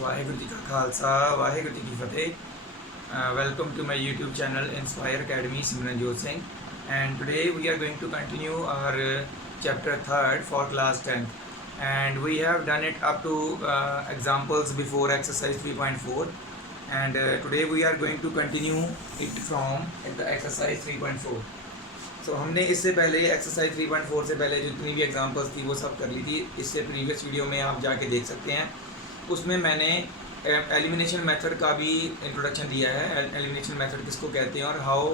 वाहेगुरु जी का खालसा वाहेगुरु जी की फतेह। Welcome to my YouTube channel Inspire Academy Simranjot Singh, and today we are going to continue our chapter 3rd for class 10th, and we have done it up to examples before exercise 3.4, and today we are going to continue it from the exercise 3.4. सो हमने इससे पहले exercise 3.4 से पहले जितनी भी examples थी वो सब कर ली थी। इससे प्रीवियस वीडियो में आप जाके देख सकते हैं। उसमें मैंने एलिमिनेशन मेथड का भी इंट्रोडक्शन दिया है। एलिमिनेशन मेथड किसको कहते हैं और how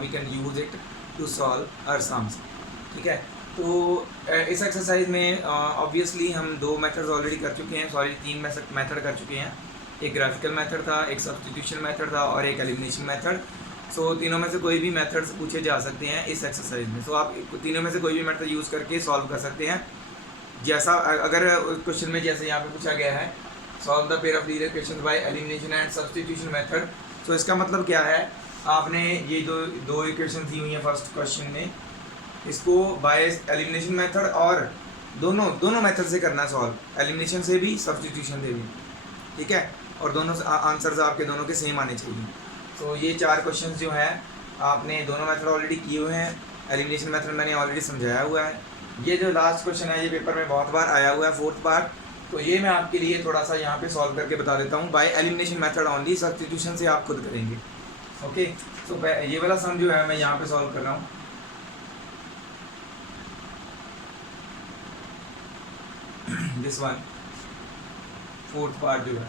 we can use it to solve our sums. ठीक है, तो इस एक्सरसाइज में ऑब्वियसली हम दो मेथड्स ऑलरेडी कर चुके हैं, सॉरी 3 मेथड कर चुके हैं। एक ग्राफिकल मेथड था, एक सब्स्टिट्यूशन मेथड था और एक एलिमिनेशन मेथड। सो तीनों में से कोई भी मेथड्स पूछे जा सकते हैं इस एक्सरसाइज में। सो आप तीनों में से कोई भी मेथड यूज़ करके सॉल्व कर सकते हैं। जैसा अगर क्वेश्चन में जैसे यहाँ पे पूछा गया है solve the pair of linear equations by elimination and substitution method, तो इसका मतलब क्या है, आपने ये दो इक्वेशन दी हुई हैं फर्स्ट क्वेश्चन में, इसको बाय एलिमिनेशन मेथड और दोनों मेथड से करना सॉल्व, एलिमिनेशन से भी सब्स्टिट्यूशन से भी। ठीक है, और दोनों आंसर्स आपके दोनों के सेम आने चाहिए। तो ये 4 क्वेश्चन जो हैं आपने दोनों मेथड ऑलरेडी किए हुए हैं। एलिमिनेशन मेथड मैंने ऑलरेडी समझाया हुआ है। ये जो लास्ट क्वेश्चन है ये पेपर में बहुत बार आया हुआ है, 4th पार्ट, तो ये मैं आपके लिए थोड़ा सा यहाँ पे सॉल्व करके बता देता हूँ। Bye elimination method only, substitution से आप खुद करेंगे। ओके, तो ये वाला सम जो है मैं यहाँ पे सॉल्व कर रहा हूँ। दिस वन 4th पार्ट जो है,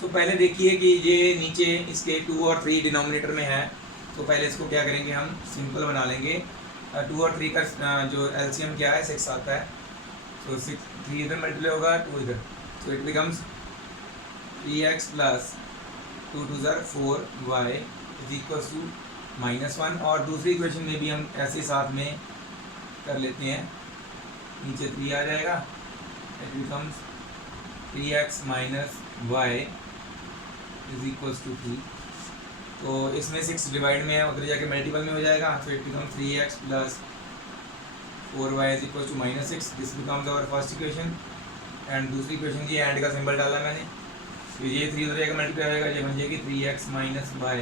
तो पहले देखिए कि ये नीचे इसके 2 और 3 डिनोमिनेटर में है। तो पहले इसको क्या करेंगे, हम सिंपल बना लेंगे। 2 और 3 का जो एलसीएम क्या है 6 आता है। तो 3 इधर मल्टीप्लाई होगा, 2 इधर, तो इट बिकम्स 3x प्लस 2 2 ज़र 4y इज इक्वल टू -1। और दूसरी इक्वेशन में भी हम ऐसे साथ में कर लेते हैं, नीचे 3 आ जाएगा, it becomes 3x minus y is equals to 3। तो इसमें 6 डिवाइड में है, उधर जाके मल्टीपल में हो जाएगा, तो it become 3x plus 4y is equals to -6। This becomes our first equation. And दूसरी इक्वेशन ये एंड का सिंबल डाला मैंने, तो ये 3 उधर जाकर मल्टीप्लाई हो जाएगा, ये बन जाएगी 3x minus y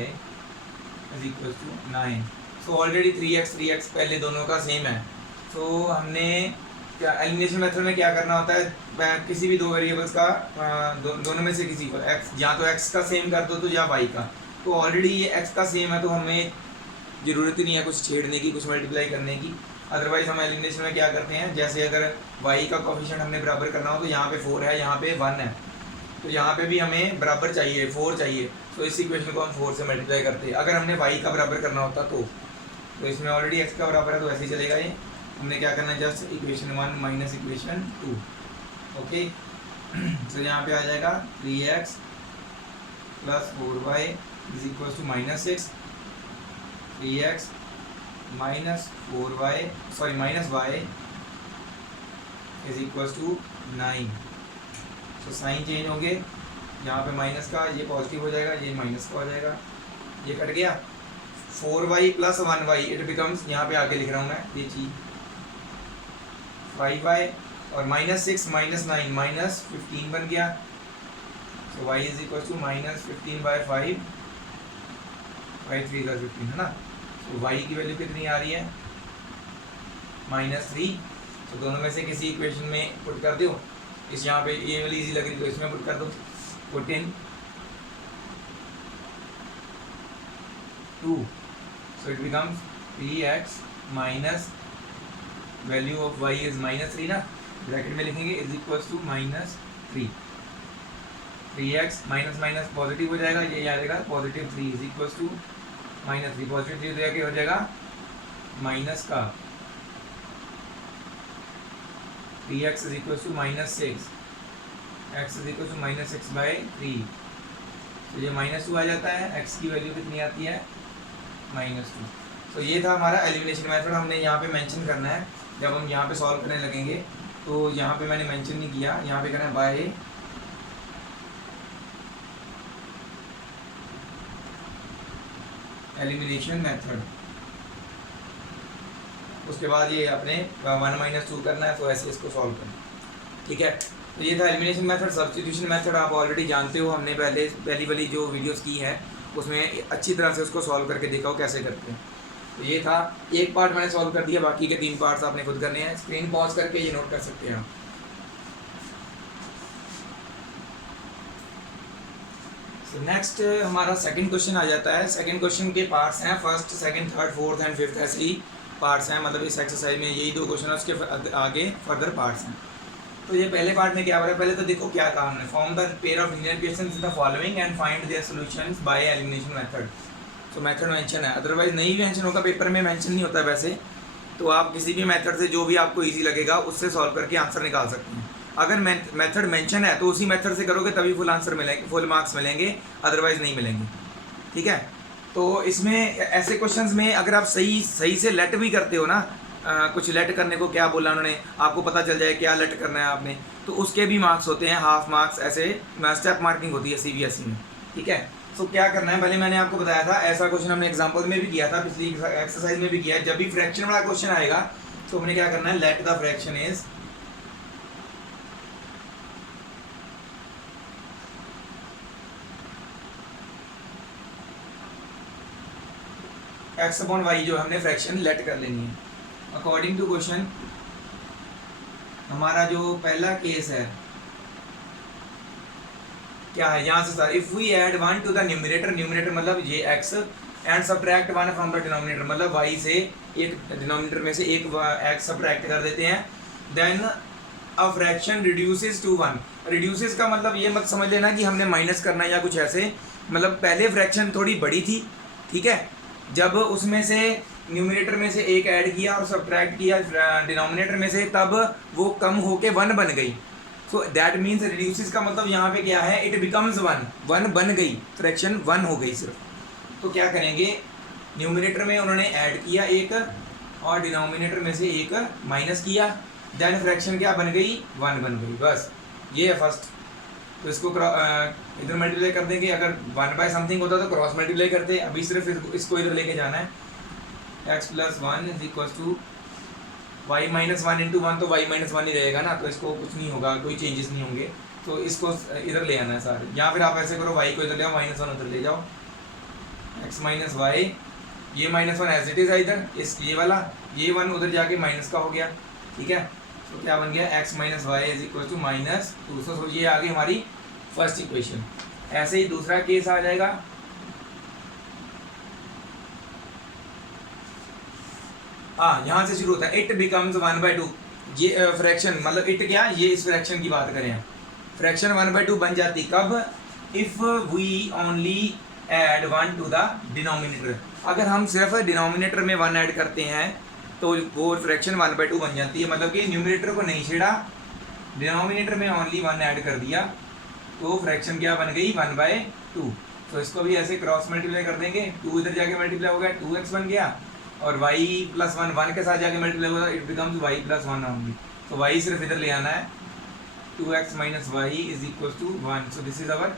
is equals to 9। So already 3x पहले दोनों का सेम है। तो हमने क्या एलिमिनेशन मेथड में क्या करना होता है, किसी भी दो वेरिएबल्स का दोनों में से किसी को x, या तो x का सेम कर दो तो या y का। तो ऑलरेडी ये x का सेम है तो हमें ज़रूरत ही नहीं है कुछ छेड़ने की, कुछ मल्टीप्लाई करने की। अदरवाइज हम एलिमिनेशन में क्या करते हैं, जैसे अगर y का कोफिशिएंट हमने बराबर करना हो तो यहाँ पे 4 है, यहाँ पे 1 है, तो यहाँ पे भी हमें बराबर चाहिए, 4 चाहिए। तो इस इक्वेशन को हम 4 से मल्टीप्लाई करते हैं। अगर हमने y का बराबर करना होता तो इसमें ऑलरेडी x का बराबर है तो ऐसे ही चलेगा। ये हमने क्या करना है, just equation 1 minus equation 2। Okay, तो यहाँ पे आ जाएगा 3x plus 4y is equal to -6, 3x minus 4y sorry minus y is equal to 9। तो साइन चेंज होंगे, यहाँ पे माइनस का ये पॉजिटिव हो जाएगा, ये माइनस का हो जाएगा, ये कट गया। 4y plus 1y it becomes, यहाँ पे आगे लिख रहा हूँ मैं ये चीज़, 5y और -6 -9 -15 बन गया। तो y इज इक्वल टू -15/5, 5 3 ज़र 15 है ना। तो y की वैल्यू कितनी आ रही है, -3। तो दोनों में से किसी इक्वेशन में पुट कर दो। इस यहाँ पे ये वाली इजी लग रही तो इसमें पुट कर दो, put in 2। So it becomes 3x minus value of y is -3 ना, ब्रैकेट में लिखेंगे is equal to -3। 3x minus minus positive हो जाएगा, ये आ जाएगा +3 इज इक्वल टू -3। पॉजिटिव 3 जाके हो जाएगा माइनस का 3x is equal to -6, x is equal to -6/3। तो ये -2 आ जाता है, x की वैल्यू कितनी आती है, -2। तो ये था हमारा एलिमिनेशन मेथड। हमने यहाँ पे मेंशन करना है, जब हम यहाँ पे सॉल्व करने लगेंगे तो यहाँ पे मैंने मेंशन नहीं किया, यहाँ पे करना है बाय एलिमिनेशन मेथड। उसके बाद ये अपने 1 - 2 करना है, तो ऐसे इसको सॉल्व करना है। ठीक है, तो ये था एलिमिनेशन मेथड। सब्स्टिट्यूशन मेथड आप ऑलरेडी जानते हो, हमने पहली वाली जो वीडियोस की है उसमें अच्छी तरह से उसको सॉल्व करके देखा हो कैसे करते हैं। तो ये था, एक पार्ट मैंने सॉल्व कर दिया, बाकी के 3 पार्ट्स आपने खुद करने हैं। स्क्रीन पॉज करके ये नोट कर सकते हैं आप। नेक्स्ट हमारा सेकंड क्वेश्चन आ जाता है। सेकंड क्वेश्चन के पार्ट्स हैं, first, second, third, fourth and fifth, ऐसे ही पार्ट्स हैं। मतलब इस एक्सरसाइज में यही 2 क्वेश्चन है, उसके आगे फर्दर पार्ट्स हैं। तो ये पहले पार्ट में क्या हो रहा है, पहले तो देखो क्या कहा हमने, form the pair of linear equations in the following and find their solutions by elimination method. तो मेथड मेंशन है, अदरवाइज नहीं भी मेंशन होगा, पेपर में मेंशन नहीं होता वैसे। तो आप किसी भी मेथड से जो भी आपको इजी लगेगा उससे सॉल्व करके आंसर निकाल सकते हैं। अगर मेथड मेंशन है तो उसी मेथड से करोगे तभी फुल आंसर मिलेंगे, फुल मार्क्स मिलेंगे, अदरवाइज नहीं मिलेंगे। ठीक है, तो इसमें ऐसे क्वेश्चंस में अगर आप सही से लेट भी करते हो ना, कुछ लेट करने को क्या बोला उन्होंने, आपको पता चल जाए क्या लेट करना है आपने, तो उसके भी मार्क्स होते हैं, हाफ मार्क्स, ऐसे स्टेप मार्किंग होती है CBSE में। ठीक है, तो क्या करना है, पहले मैंने आपको बताया था, ऐसा क्वेश्चन हमने एग्जाम्पल में भी किया था, पिछली एक्सरसाइज में भी किया है। जब भी फ्रैक्शन वाला क्वेश्चन आएगा तो हमने क्या करना है, let the fraction is x upon y, जो हमने फ्रैक्शन लेट कर लेनी है अकॉर्डिंग टू क्वेश्चन। हमारा जो पहला केस है क्या है, यहाँ से sir, if we add 1 to the numerator, numerator मतलब ये x, and subtract 1 from the denominator, मतलब y से एक डिनोमिनेटर में से एक x सब्ट्रैक्ट कर देते हैं, then a fraction reduces to 1। Reduces का मतलब ये मत समझ लेना कि हमने माइनस करना है या कुछ ऐसे, मतलब पहले फ्रैक्शन थोड़ी बड़ी थी, ठीक है, जब उसमें से न्यूमरेटर में से एक ऐड किया और सब्ट्रैक्ट किया डिनोमिनेटर में से, तब वो कम होके 1 बन गई। सो दैट मीन्स रिड्यूसेस का मतलब यहाँ पे क्या है, इट बिकम्स 1 बन गई, फ्रैक्शन 1 हो गई सिर्फ। तो क्या करेंगे, न्यूमरेटर में उन्होंने ऐड किया एक और डिनोमिनेटर में से एक माइनस किया, देन फ्रैक्शन क्या बन गई, 1 बन गई, बस ये है फर्स्ट। तो इसको इधर मल्टीप्लाई कर देंगे, अगर 1 बाय समथिंग होता तो क्रॉस मल्टीप्लाई करते, अभी सिर्फ इसको इधर लेके जाना है। x plus 1 is equal to y minus 1 into 1, तो y माइनस 1 ही रहेगा ना, तो इसको कुछ नहीं होगा, कोई चेंजेस नहीं होंगे, तो इसको इधर ले आना है सारे। या फिर आप ऐसे करो, y को इधर ले आओ, माइनस 1 उधर ले जाओ, x माइनस वाई, ये माइनस 1 एज इट इज़ है इधर, इस ये वाला, ये 1 उधर जाके माइनस का हो गया। ठीक है, तो क्या बन गया, x minus y is equal to -2। So ये आ गई हमारी फर्स्ट इक्वेशन। ऐसे ही दूसरा केस आ जाएगा, यहाँ से शुरू होता है, इट बिकम्स 1/2। ये फ्रैक्शन मतलब इट क्या, ये इस फ्रैक्शन की बात करें, फ्रैक्शन 1/2 बन जाती कब, if we only add 1 to the denominator. अगर हम सिर्फ डिनोमिनेटर में 1 ऐड करते हैं तो वो फ्रैक्शन 1/2 बन जाती है, मतलब कि न्यूमिनेटर को नहीं छेड़ा, डिनोमिनेटर में ओनली 1 ऐड कर दिया, तो फ्रैक्शन क्या बन गई, 1/2। तो इसको भी ऐसे क्रॉस मल्टीप्लाई कर देंगे, 2 इधर जाके मल्टीप्लाई हो गया, 2x बन गया, और y प्लस 1 के साथ जाके मल्टीप्लाई होगा, it becomes y plus 1 only. तो y सिर्फ इधर ले आना है, 2x minus y is equal to 1। So this is our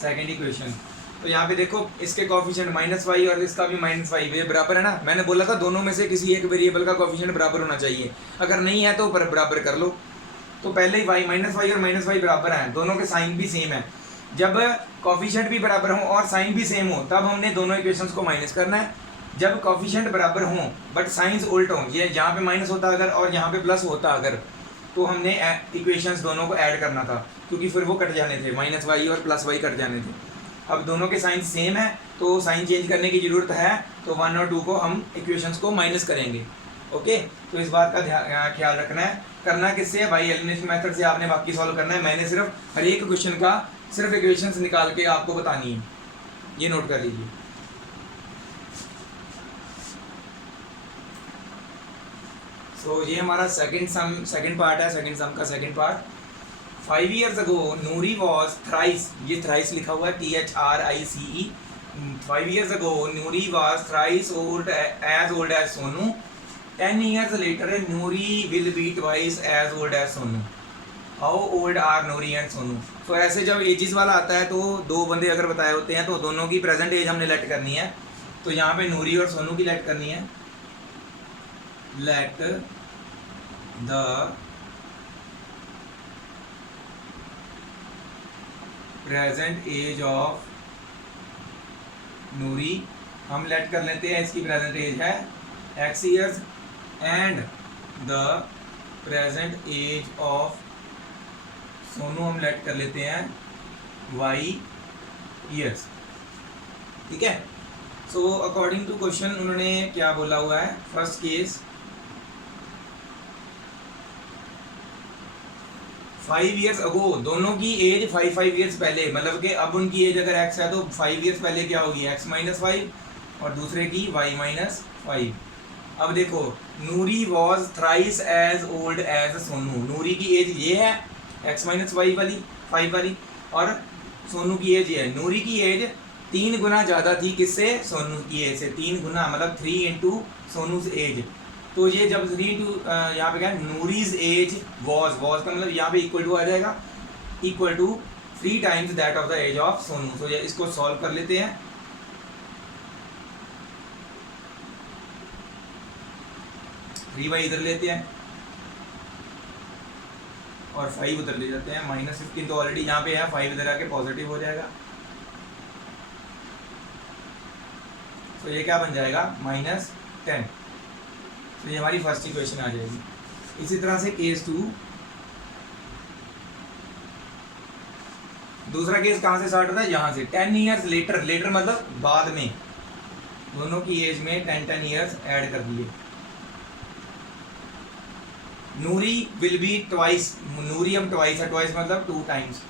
second equation. तो यहाँ पे देखो, इसके कॉफिशिएंट -y और इसका भी -y, ये बराबर है ना। मैंने बोला था दोनों में से किसी एक वेरिएबल का कॉफिशिएंट बराबर होना चाहिए, अगर नहीं है तो बराबर कर लो। तो पहले ही y -y और -y बराबर हैं, दोनों के साइन भी सेम है। जब कॉफिशिएंट भी बराबर हो और साइन भी सेम हो, तब हमने दोनों इक्वेशंस को माइनस करना है। जब कॉफिशिएंट बराबर हों बट साइंस उल्ट हों, ये यहाँ पे माइनस होता अगर और यहाँ पे प्लस होता अगर, तो हमने इक्वेशंस दोनों को ऐड करना था, क्योंकि फिर वो कट जाने थे, -y और +y कट जाने थे। अब दोनों के साइन सेम है, तो साइन चेंज करने की ज़रूरत है, तो 1 और 2 को हम इक्वेशंस को माइनस करेंगे। ओके, तो इस बात का ख्याल रखना है। करना किससे है भाई, एलिमिनेशन मेथड से आपने बाकी सॉल्व करना है। मैंने सिर्फ हर एक क्वेश्चन का सिर्फ इक्वेशंस निकाल के आपको बतानी है, ये नोट कर लीजिए। सो ये हमारा सेकंड पार्ट है, सेकंड सम का second part. 5 years ago Noori was thrice, ये thrice लिखा हुआ है, THRICE। 5 years ago Noori was thrice as old as Sonu. 10 years later Noori will be twice as old as Sonu. How old are Noori and Sonu. तो ऐसे जब edges वाला आता है, तो दो बंदे अगर बताए होते हैं तो दोनों की प्रेजेंट एज हमने लेट करनी है। तो यहाँ पे नूरी और सोनू की लेट करनी है। Let the present age of Noori, हम लेट कर लेते हैं इसकी प्रेजेंट एज है x years, and the present age of Sonu हम लेट कर लेते हैं y ईयर्स। ठीक है। सो अकॉर्डिंग टू क्वेश्चन उन्होंने क्या बोला हुआ है, फर्स्ट केस 5 ईयर्स अगो, दोनों की एज 5 ईयर्स पहले, मतलब कि अब उनकी एज अगर x है तो 5 ईयर्स पहले क्या होगी x माइनस 5 और दूसरे की y माइनस 5। अब देखो Noori was thrice as old as Sonu, Noori की एज ये है x माइनस 5 वाली और सोनू की एज ये है। नूरी की एज 3 गुना ज़्यादा थी किससे, सोनू की एज से 3 गुना, मतलब 3 इंटू सोनूज एज। तो ये जब 3 इंटू यहाँ पे क्या है, नूरीज एज वॉज का मतलब यहाँ पे इक्वल टू आ जाएगा, equal to 3 times that of the age of Sonu. तो ये इसको सॉल्व कर लेते हैं। थ्री वाई इधर लेते हैं और 5 उधर ले जाते हैं, -15 तो ऑलरेडी यहाँ पे है, 5 इधर आके पॉजिटिव हो जाएगा। तो ये क्या बन जाएगा -10। तो ये हमारी फर्स्ट इक्वेशन आ जाएगी। इसी तरह से केस 2, दूसरा केस कहाँ से स्टार्ट होता है, यहाँ से 10 ईयर्स लेटर, लेटर मतलब बाद में, दोनों की एज में 10 ईयर्स ऐड कर दिए। Noori will be twice, Noori हम ट्वाइस है, ट्वाइस मतलब 2 times,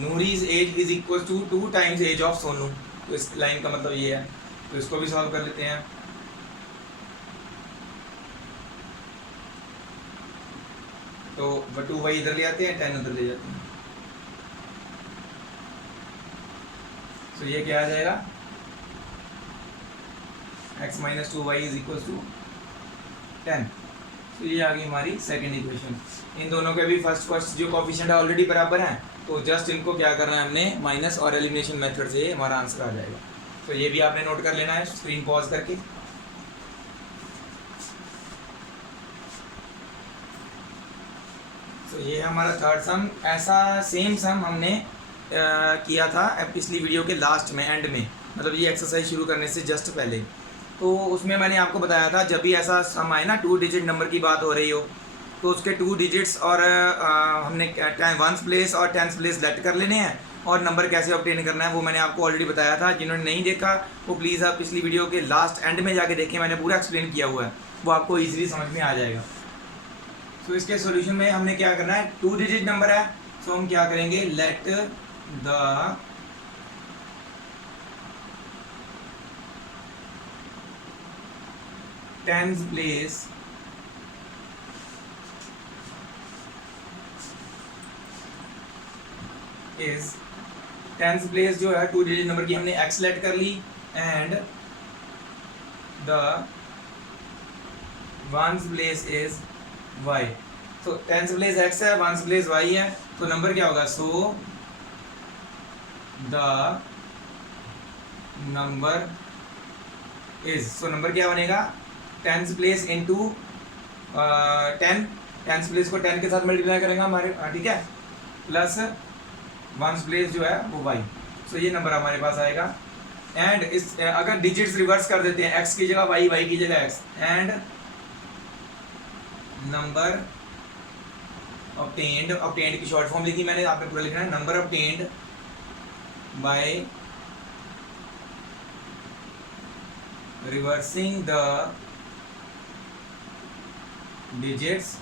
Noori's age is equal to 2 times age of Sonu. तो इस लाइन का मतलब ये है, तो इसको भी सॉल्व कर लेते हैं। तो 2 वाई इधर ले आते हैं, 10 उधर ले जाते हैं। तो ये क्या आ जाएगा, x minus 2 y is equal to 10। तो ये आ गई हमारी सेकेंड इक्वेशन। इन दोनों के भी फर्स्ट जो कोफिशिएंट है ऑलरेडी बराबर हैं, तो जस्ट इनको क्या करना है हमने, माइनस और एलिमिनेशन मेथड से हमारा आंसर आ जाएगा। तो ये भी आपने नोट कर लेना है स्क्रीन पॉज करके। तो ये हमारा थर्ड सम। ऐसा सेम सम हमने किया था पिछली वीडियो के लास्ट में, एंड में, मतलब ये एक्सरसाइज शुरू करने से जस्ट पहले। तो उसमें मैंने आपको बताया था जब भी ऐसा सम आए ना, 2 डिजिट नंबर की बात हो रही हो, तो उसके 2 डिजिट्स और हमने 1s प्लेस और 10s प्लेस लेट कर लेने हैं, और नंबर कैसे ऑब्टेन करना है वो मैंने आपको ऑलरेडी बताया था। जिन्होंने नहीं देखा वो प्लीज़ आप पिछली वीडियो के लास्ट एंड में जाके देखें, मैंने पूरा एक्सप्लेन किया हुआ है, वो आपको ईजिली समझ में आ जाएगा। तो इसके सोल्यूशन में हमने क्या करना है, 2 डिजिट नंबर है, तो हम क्या करेंगे, let the tens place is, tens place जो है 2 डिजिट नंबर की हमने x लेट कर ली, and the ones place is y। तो टेंस प्लेस x है, वंस प्लेस y है, तो नंबर क्या होगा, so the number is, so number क्या बनेगा, tens place into 10, tens place को 10 के साथ मल्टीप्लाई करेंगे हमारे, ठीक है, प्लस वंस प्लेस जो है वो y। सो ये नंबर हमारे पास आएगा। एंड इस अगर डिजिट्स रिवर्स कर देते हैं, x की जगह y, y की जगह x, and number obtained, obtained की शॉर्ट फॉर्म लिखी मैंने, आपने पूरा लिखना है, number obtained by reversing the digits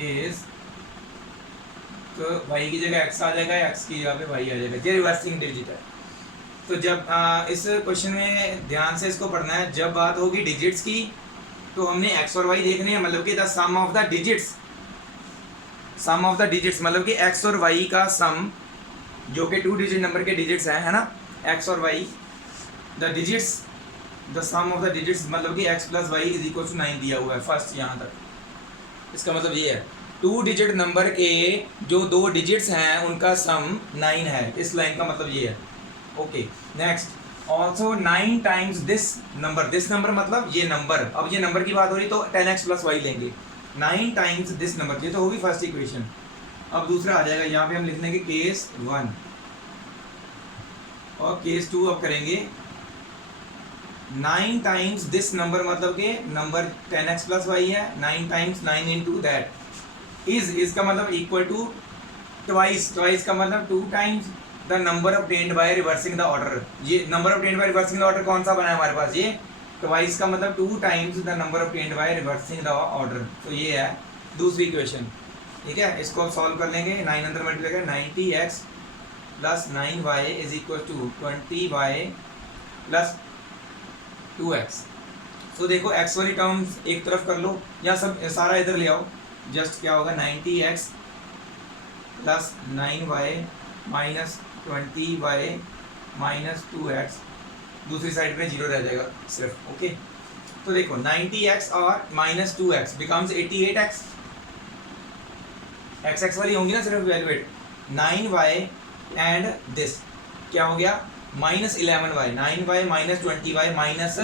is, तो y की जगह x आ जाएगा, x की जगह पे y आ जाएगा, ये रिवर्सिंग डिजिट है। तो जब इस क्वेश्चन में ध्यान से इसको पढ़ना है, जब बात होगी डिजिट्स की तो हमने x और y देखने हैं, मतलब कि the sum of the digits, sum of the digits मतलब कि x और y का सम, जो कि 2 डिजिट नंबर के डिजिट्स हैं, है ना, x और y, the digits, the sum of the digits मतलब कि x plus y is equal to 9 दिया हुआ है फर्स्ट यहाँ तक। इसका मतलब ये है 2 डिजिट नंबर के जो 2 डिजिट्स हैं उनका सम 9 है, इस लाइन का मतलब ये है। Okay, next also 9 times this number मतलब ये नंबर, अब ये नंबर की बात हो रही तो 10x प्लस y लेंगे, 9 टाइम्स दिस नंबर, ये तो होगी फर्स्ट इक्वेशन। अब दूसरा आ जाएगा, यहाँ पे हम लिख लेंगे केस 1 और केस 2 अब करेंगे 9 टाइम्स दिस नंबर, मतलब कि नंबर 10x प्लस वाई है, 9 टाइम्स 9 इंटू दैट इज का मतलब इक्वल टू ट्वाइस, ट्वाइस का मतलब 2 times the number obtained by reversing the order. ये number obtained by reversing the order कौन सा बना है हमारे पास, ये ट्वाइस का मतलब 2 times the number obtained by reversing the order. तो ये है दूसरी इक्वेशन, ठीक है। इसको अब सॉल्व कर लेंगे, 9 अंदर मल्टीप्लाई करें, 90x plus 9y is equal to 20y plus 2x। So देखो x वाली टर्म्स एक तरफ कर लो या सब सारा इधर ले आओ, जस्ट क्या होगा 90x plus 9y minus 20y minus 2x, दूसरी साइड पे 0 रह जाएगा सिर्फ, ओके। तो देखो 90x और minus 2x becomes 88x, x वाली होंगी ना सिर्फ वैल्यूएट, 9y एंड दिस क्या हो गया minus 11y, 9y minus 20y minus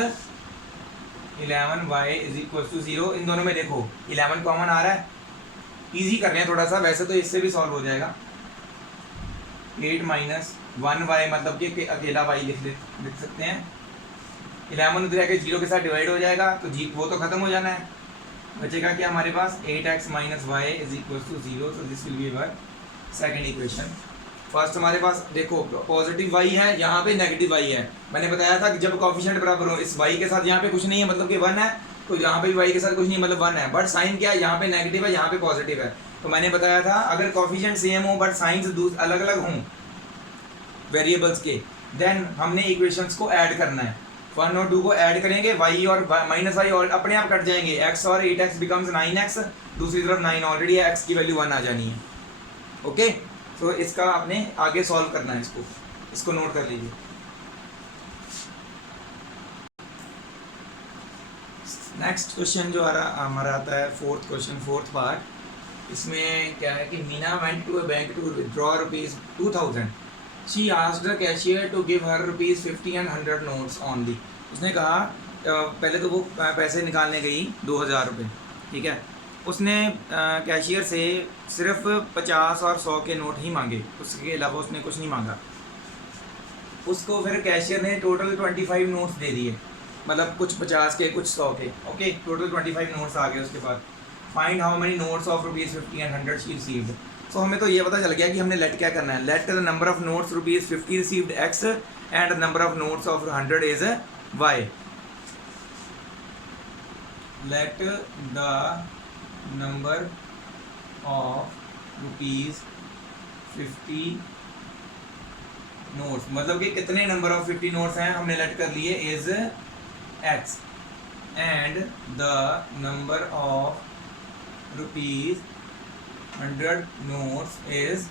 11y is equal to 0। इन दोनों में देखो 11 कॉमन आ रहा है, इजी कर रहे हैं थोड़ा सा, वैसे तो इससे भी सॉल्व हो जाएगा। 8 माइनस 1y मतलब कि अकेला y लिख सकते हैं, 11 उधर आके 0 के साथ डिवाइड हो जाएगा तो जी वो तो खत्म हो जाना है, बचेगा क्या हमारे पास 8x minus y is equal to 0। तो this will be our second equation. First हमारे पास देखो पॉजिटिव y है, यहाँ पे नेगेटिव y है। मैंने बताया था कि जब कोफिशिएंट बराबर हो, इस y के साथ यहाँ पे कुछ नहीं है मतलब कि 1 है, तो यहाँ पे भी y के साथ कुछ नहीं मतलब 1 है, बट साइन क्या है, यहाँ पे नेगेटिव है यहाँ पे पॉजिटिव है। तो मैंने बताया था अगर कोफिशिएंट सेम हो बट साइंस अलग अलग हों वेरिएबल्स के, देन हमने इक्वेशंस को ऐड करना है, 1 और 2 को ऐड करेंगे, y और माइनस वाई और अपने आप कट जाएंगे, x और 8x बिकम्स 9x, दूसरी तरफ 9 ऑलरेडी है, x की वैल्यू 1 आ जानी है, ओके। तो इसका आपने आगे सॉल्व करना है, इसको नोट कर लीजिए। नेक्स्ट क्वेश्चन जो हमारा आता है फोर्थ क्वेश्चन, फोर्थ पार्ट। इसमें क्या है कि Meena went to a bank to withdraw ₹2000। She asked the cashier to give her ₹50 and 100 notes only. उसने कहा पहले तो वो पैसे निकालने गई 2000 रुपये, ठीक है। उसने कैशियर से सिर्फ 50 और 100 के नोट ही मांगे, उसके अलावा उसने कुछ नहीं मांगा। उसको फिर कैशियर ने टोटल 25 नोट्स दे दिए, मतलब कुछ 50 के कुछ 100 के, ओके। टोटल 25 नोट्स आ गए। उसके बाद find how many notes of ₹50 and 100 she received. So हमें तो ये पता चल गया कि हमने लेट क्या करना है, let the number of notes ₹50 received x and number of notes of 100 is y। Let the number of ₹50 notes, मतलब कि कितने नंबर ऑफ 50 नोट्स हैं हमने लेट कर लिए, is x and the number of ₹100 notes is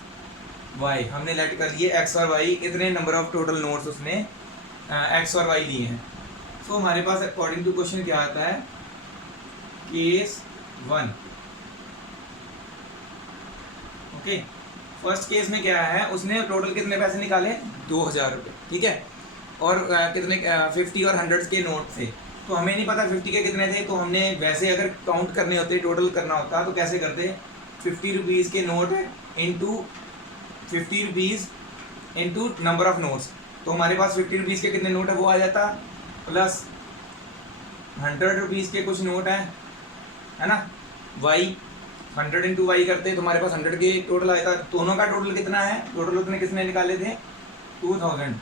y। हमने late कर लिए x और y, इतने नंबर ऑफ टोटल नोट्स उसने x और y लिए हैं। सो हमारे पास अकॉर्डिंग टू क्वेश्चन क्या आता है, केस 1, ओके। फर्स्ट केस में क्या है, उसने टोटल कितने पैसे निकाले 2000 रुपये, ठीक है। और कितने 50 और 100 के नोट थे, तो हमें नहीं पता 50 के कितने थे, तो हमने वैसे अगर काउंट करने होते, टोटल करना होता तो कैसे करते, ₹50 के note into ₹50 into number of notes. तो हमारे पास ₹50 के कितने नोट है वो आ जाता, प्लस ₹100 के कुछ नोट हैं, है ना, y 100 इंटू वाई करते तो हमारे पास 100 के टोटल आया था। दोनों का टोटल कितना है, टोटल उतने किसने निकाले थे, 2000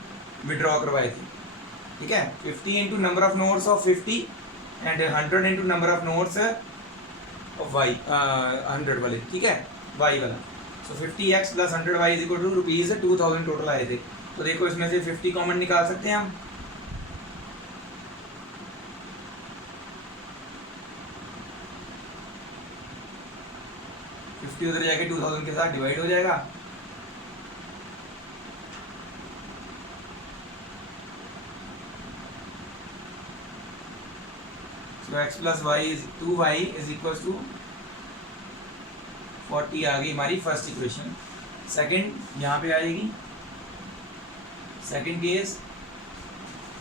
विड्रॉ करवाए थे, ठीक है। 50 into number of notes of 50 and 100 into number of notes of y 100 वाले, ठीक है, वाई वाला। So 50x plus 100y is equal to ₹2000 total आए थे। तो देखो इसमें से 50 कॉमन निकाल सकते हैं हम, उधर जाके 2000 के साथ डिवाइड हो जाएगा, so x plus y is 2y is equal to 40 आ गई हमारी फर्स्ट इक्वेशन। सेकंड यहाँ पे आएगी, सेकंड केस,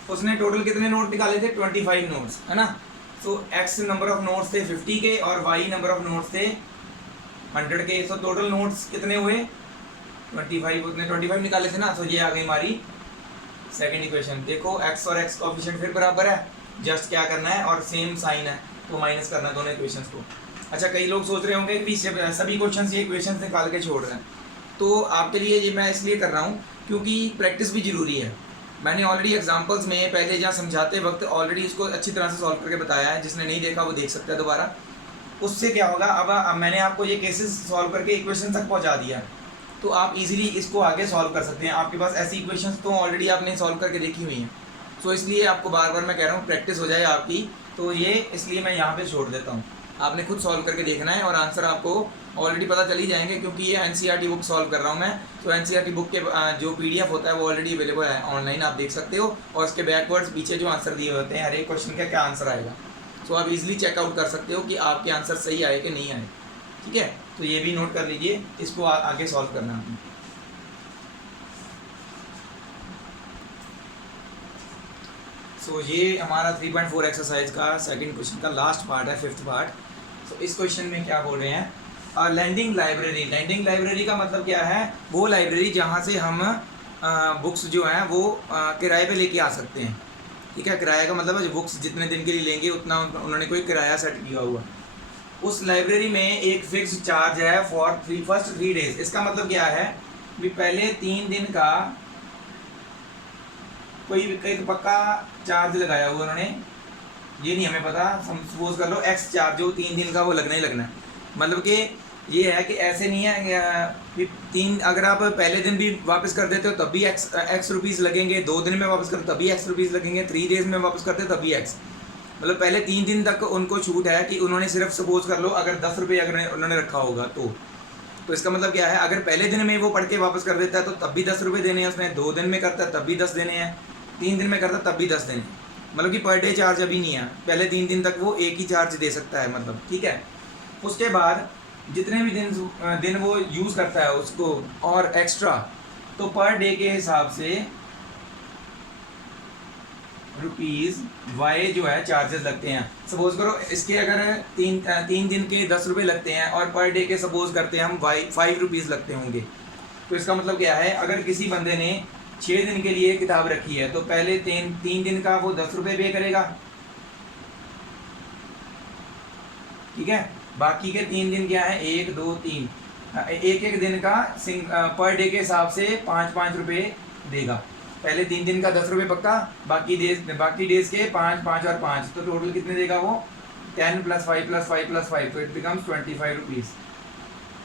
उसने टोटल कितने नोट निकाले थे, 25 नोट्स, है ना। So x number of notes थे 50 के और y नंबर ऑफ नोट्स थे 100 के। तो टोटल नोट्स कितने हुए 25, उतने 25 निकाले थे ना। तो ये आ गई हमारी सेकंड इक्वेशन। देखो x और x कोएफिशिएंट फिर बराबर है, जस्ट क्या करना है और सेम साइन है तो माइनस करना है दोनों इक्वेशंस को। अच्छा, कई लोग सोच रहे होंगे कि सभी क्वेश्चंस ये इक्वेशंस निकाल के छोड़ रहे हैं, तो आपके लिए ये मैं इसलिए कर रहा हूँ क्योंकि प्रैक्टिस भी ज़रूरी है। मैंने ऑलरेडी एग्जांपल्स में पहले जहाँ समझाते वक्त ऑलरेडी इसको अच्छी तरह से सॉल्व करके बताया है, जिसने नहीं देखा वो देख सकता है दोबारा। उससे क्या होगा, अब मैंने आपको ये केसेस सॉल्व करके इक्वेशन तक पहुँचा दिया है, तो आप इजीली इसको आगे सॉल्व कर सकते हैं। आपके पास ऐसी इक्वेशंस तो ऑलरेडी आपने सॉल्व करके देखी हुई हैं, तो इसलिए आपको बार बार मैं कह रहा हूँ प्रैक्टिस हो जाए आपकी। तो ये इसलिए मैं यहाँ पे छोड़ देता हूँ, आपने खुद सॉल्व करके देखना है और आंसर आपको ऑलरेडी पता चल ही जाएंगे, क्योंकि ये एनसीईआरटी बुक सॉल्व कर रहा हूँ मैं। तो एनसीईआरटी बुक के जो पीडीएफ होता है वो ऑलरेडी अवेलेबल है ऑनलाइन, आप देख सकते हो, और उसके बैकवर्ड्स पीछे जो आंसर दिए होते हैं हर एक क्वेश्चन का क्या आंसर आएगा, तो आप इजीली चेकआउट कर सकते हो कि आपके आंसर सही आए कि नहीं आए। ठीक है, तो ये भी नोट कर लीजिए, इसको आगे सॉल्व करना है। सो ये हमारा 3.4 एक्सरसाइज का सेकंड क्वेश्चन का लास्ट पार्ट है, फिफ्थ पार्ट। तो इस क्वेश्चन में क्या बोल रहे हैं, लैंडिंग लाइब्रेरी। लैंडिंग लाइब्रेरी का मतलब क्या है, वो लाइब्रेरी जहाँ से हम बुक्स जो हैं वो किराए पे लेके आ सकते हैं। ठीक है, किराए का मतलब है जो बुक्स जितने दिन के लिए लेंगे उतना उन्होंने कोई किराया सेट किया हुआ। उस लाइब्रेरी में एक फिक्स चार्ज है फॉर फर्स्ट 3 डेज। इसका मतलब क्या है भी पहले 3 दिन का कोई एक पक्का चार्ज लगाया हुआ उन्होंने, ये नहीं हमें पता, सपोज कर लो एक्स चार्ज जो 3 दिन का वो लगना ही लगना है। मतलब कि ये है कि ऐसे नहीं है कि 3, अगर आप पहले दिन भी वापस कर देते हो तब भी एक्स रुपीज़ लगेंगे, 2 दिन में वापस करते तभी एक्स रुपीज़ लगेंगे, 3 डेज में वापस करते तभी एक्स। मतलब पहले 3 दिन तक उनको छूट है कि उन्होंने सिर्फ सपोज कर लो अगर 10 रुपये अगर उन्होंने रखा होगा तो इसका मतलब क्या है, अगर पहले दिन में वो पढ़ के वापस कर देता है तो तब भी 10 रुपये देने हैं उसने, 2 दिन में करता है तब भी 10 देने हैं, 3 दिन में करता है तब भी 10 देने। मतलब कि पर डे चार्ज अभी नहीं है, पहले 3 दिन तक वो एक ही चार्ज दे सकता है, मतलब ठीक है। उसके बाद जितने भी दिन वो यूज़ करता है उसको और एक्स्ट्रा, तो पर डे के हिसाब से रुपीज़ वाई जो है चार्जेस लगते हैं। सपोज करो इसके अगर 3 दिन के 10 रुपये लगते हैं और पर डे के सपोज करते हैं हम 5 रुपीज़ लगते होंगे। तो इसका मतलब क्या है, अगर किसी बंदे ने 6 दिन के लिए किताब रखी है तो पहले 3 दिन का वो 10 रुपये पे करेगा, ठीक है। बाकी के 3 दिन क्या है, 1 2 3, एक दिन का पर डे के हिसाब से 5 रुपये देगा। पहले 3 दिन का 10 रुपये पक्का, बाकी डेज के 5 5 और 5, तो टोटल कितने देगा वो 10 + 5 + 5 + 5, तो इट बिकम्स 25 रुपीज़।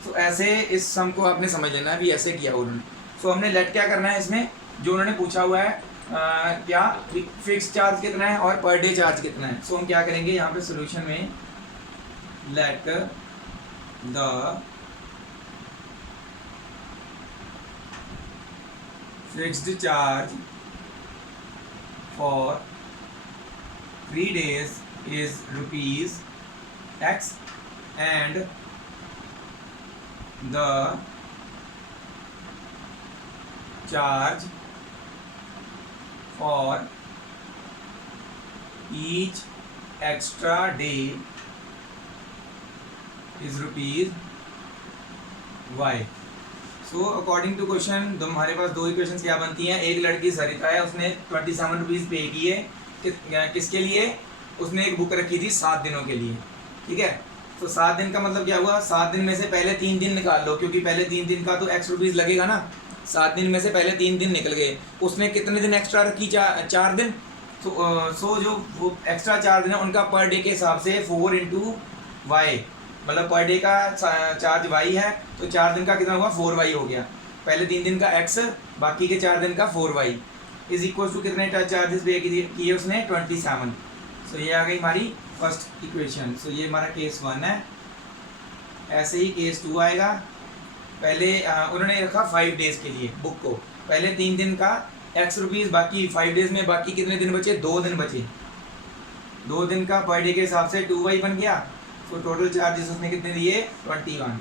तो ऐसे इस सम को आपने समझ लेना है भी ऐसे किया उन्होंने। तो हमने लेट क्या करना है इसमें, जो उन्होंने पूछा हुआ है क्या फिक्स चार्ज कितना है और पर डे चार्ज कितना है। सो हम क्या करेंगे यहाँ पे सोल्यूशन में, let the fixed charge for 3 days is ₹X and the charge for each extra day is ₹Y। So according to question हमारे पास 2 इक्वेशंस क्या बनती हैं। एक लड़की सरिता है, उसने 27 रुपीज़ पे किए, किसके लिए, उसने एक बुक रखी थी 7 दिनों के लिए, ठीक है। तो 7 दिन का मतलब क्या हुआ, 7 दिन में से पहले 3 दिन निकाल लो, क्योंकि पहले 3 दिन का तो X रुपीज़ लगेगा ना। 7 दिन में से पहले 3 दिन निकल गए, उसने कितने दिन एक्स्ट्रा रखी, 4 दिन। तो सो जो वो एक्स्ट्रा 4 दिन है उनका पर डे के हिसाब से 4 × Y, मतलब पर डे का चार्ज Y है, तो 4 दिन का कितना हुआ 4Y हो गया। पहले 3 दिन का X, बाकी के 4 दिन का 4Y इज इक्वल टू कितने चार्जेस पे किए उसने 27। सो ये आ गई हमारी फर्स्ट इक्वेशन। सो ये हमारा केस 1 है। ऐसे ही केस 2 आएगा। पहले उन्होंने रखा 5 डेज़ के लिए बुक को, पहले 3 दिन का X रुपीज़, बाकी 5 डेज़ में बाकी कितने दिन बचे, 2 दिन बचे। 2 दिन का पर डे के हिसाब से 2Y बन गया। तो टोटल चार्जेस उसने कितने दिए 21।